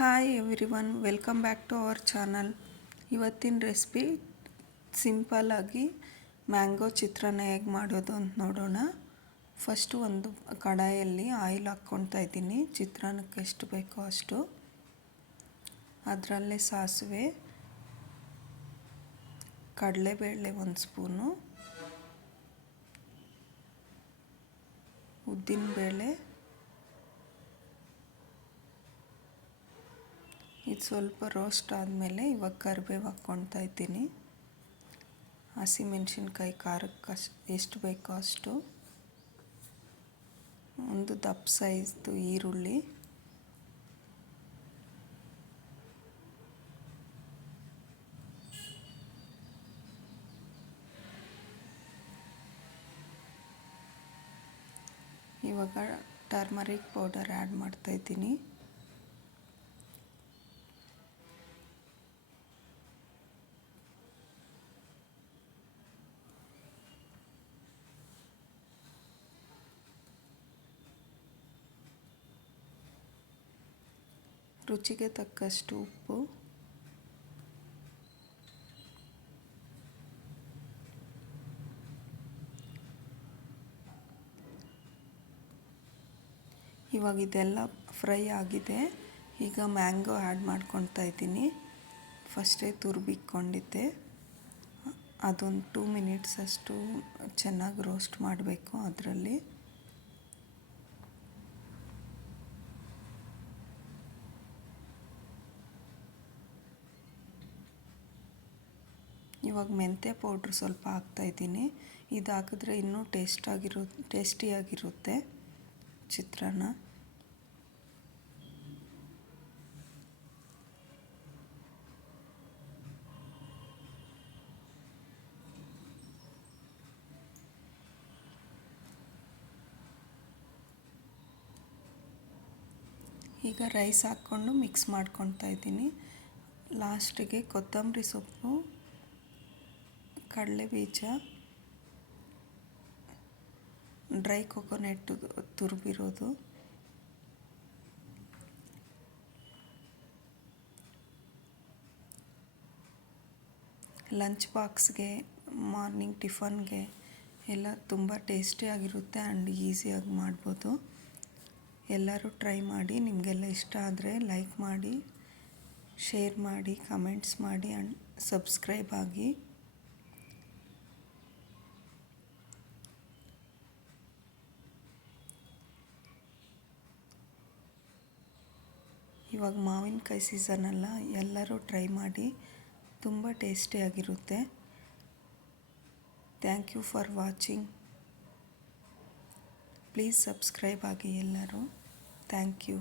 Hi everyone, welcome back to our channel. ಇವತ್ತಿನ recipe ಸಿಂಪಲ್ಲಾಗಿ mango chitranna ಹೇಗೆ ಮಾಡೋದು ಅಂತ ನೋಡೋಣ. ಫಸ್ಟು ಒಂದು ಕಡಾಯಲ್ಲಿ ಆಯಿಲ್ ಹಾಕ್ಕೊಳ್ತಾ ಇದ್ದೀನಿ. ಚಿತ್ರಾನ್ನಕ್ಕೆ ಎಷ್ಟು ಬೇಕೋ ಅಷ್ಟು. ಅದರಲ್ಲೇ ಸಾಸಿವೆ, ಕಡಲೆಬೇಳೆ 1 ಸ್ಪೂನು, ಉದ್ದಿನಬೇಳೆ, ಇದು ಸ್ವಲ್ಪ ರೋಸ್ಟ್ ಆದಮೇಲೆ ಇವಾಗ ಕರಿಬೇವು ಹಾಕ್ಕೊಳ್ತಾ ಇದ್ದೀನಿ. ಹಸಿಮೆಣಸಿನ್ಕಾಯಿ ಖಾರಕ್ಕೆ ಎಷ್ಟು ಬೇಕೋ ಅಷ್ಟು, ಒಂದು ದಪ್ಪ ಸೈಜ್ದು ಈರುಳ್ಳಿ, ಇವಾಗ ಟರ್ಮರಿಕ್ ಪೌಡರ್ ಆ್ಯಡ್ ಮಾಡ್ತಾಯಿದ್ದೀನಿ. ರುಚಿಗೆ ತಕ್ಕಷ್ಟು ಉಪ್ಪು, ಇವಾಗ ಇದೆಲ್ಲ ಫ್ರೈ ಆಗಿದೆ. ಈಗ ಮ್ಯಾಂಗೋ ಆ್ಯಡ್ ಮಾಡ್ಕೊಳ್ತಾ ಇದ್ದೀನಿ. ಫಸ್ಟೇ ತುರಿಬಿಕ್ಕೊಂಡಿದ್ದೆ, ಅದೊಂದು 2 ಮಿನಿಟ್ಸ್ ಅಷ್ಟು ಚೆನ್ನಾಗಿ ರೋಸ್ಟ್ ಮಾಡಬೇಕು. ಅದರಲ್ಲಿ ಇವಾಗ ಮೆಂತ್ಯ ಪೌಡ್ರ್ ಸ್ವಲ್ಪ ಹಾಕ್ತಾಯಿದ್ದೀನಿ. ಇದು ಹಾಕಿದ್ರೆ ಇನ್ನೂ ಟೇಸ್ಟಿಯಾಗಿರುತ್ತೆ ಚಿತ್ರಾನ್ನ. ಈಗ ರೈಸ್ ಹಾಕ್ಕೊಂಡು ಮಿಕ್ಸ್ ಮಾಡ್ಕೊಳ್ತಾ ಇದ್ದೀನಿ. ಲಾಸ್ಟಿಗೆ ಕೊತ್ತಂಬರಿ ಸೊಪ್ಪು, ಕಡಲೆ ಬೀಜ, ಡ್ರೈ ಕೊಕೊನೆಟ್ ತುರಿದಿರೋದು, ಲಂಚ್ ಬಾಕ್ಸ್ಗೆ, ಮಾರ್ನಿಂಗ್ ಟಿಫನ್ಗೆ ಎಲ್ಲ ತುಂಬ ಟೇಸ್ಟಿಯಾಗಿರುತ್ತೆ ಆ್ಯಂಡ್ ಈಸಿಯಾಗಿ ಮಾಡ್ಬೋದು. ಎಲ್ಲರೂ ಟ್ರೈ ಮಾಡಿ. ನಿಮಗೆಲ್ಲ ಇಷ್ಟ ಆದರೆ ಲೈಕ್ ಮಾಡಿ, ಶೇರ್ ಮಾಡಿ, ಕಮೆಂಟ್ಸ್ ಮಾಡಿ ಆ್ಯಂಡ್ ಸಬ್ಸ್ಕ್ರೈಬ್ ಆಗಿ. ಇವಾಗ ಮಾವಿನಕಾಯಿ ಸೀಸನಲ್ಲ, ಎಲ್ಲರೂ ಟ್ರೈ ಮಾಡಿ. ತುಂಬ ಟೇಸ್ಟಿಯಾಗಿರುತ್ತೆ. Thank you for watching. Please subscribe ಆಗಿ ಎಲ್ಲರೂ. Thank you.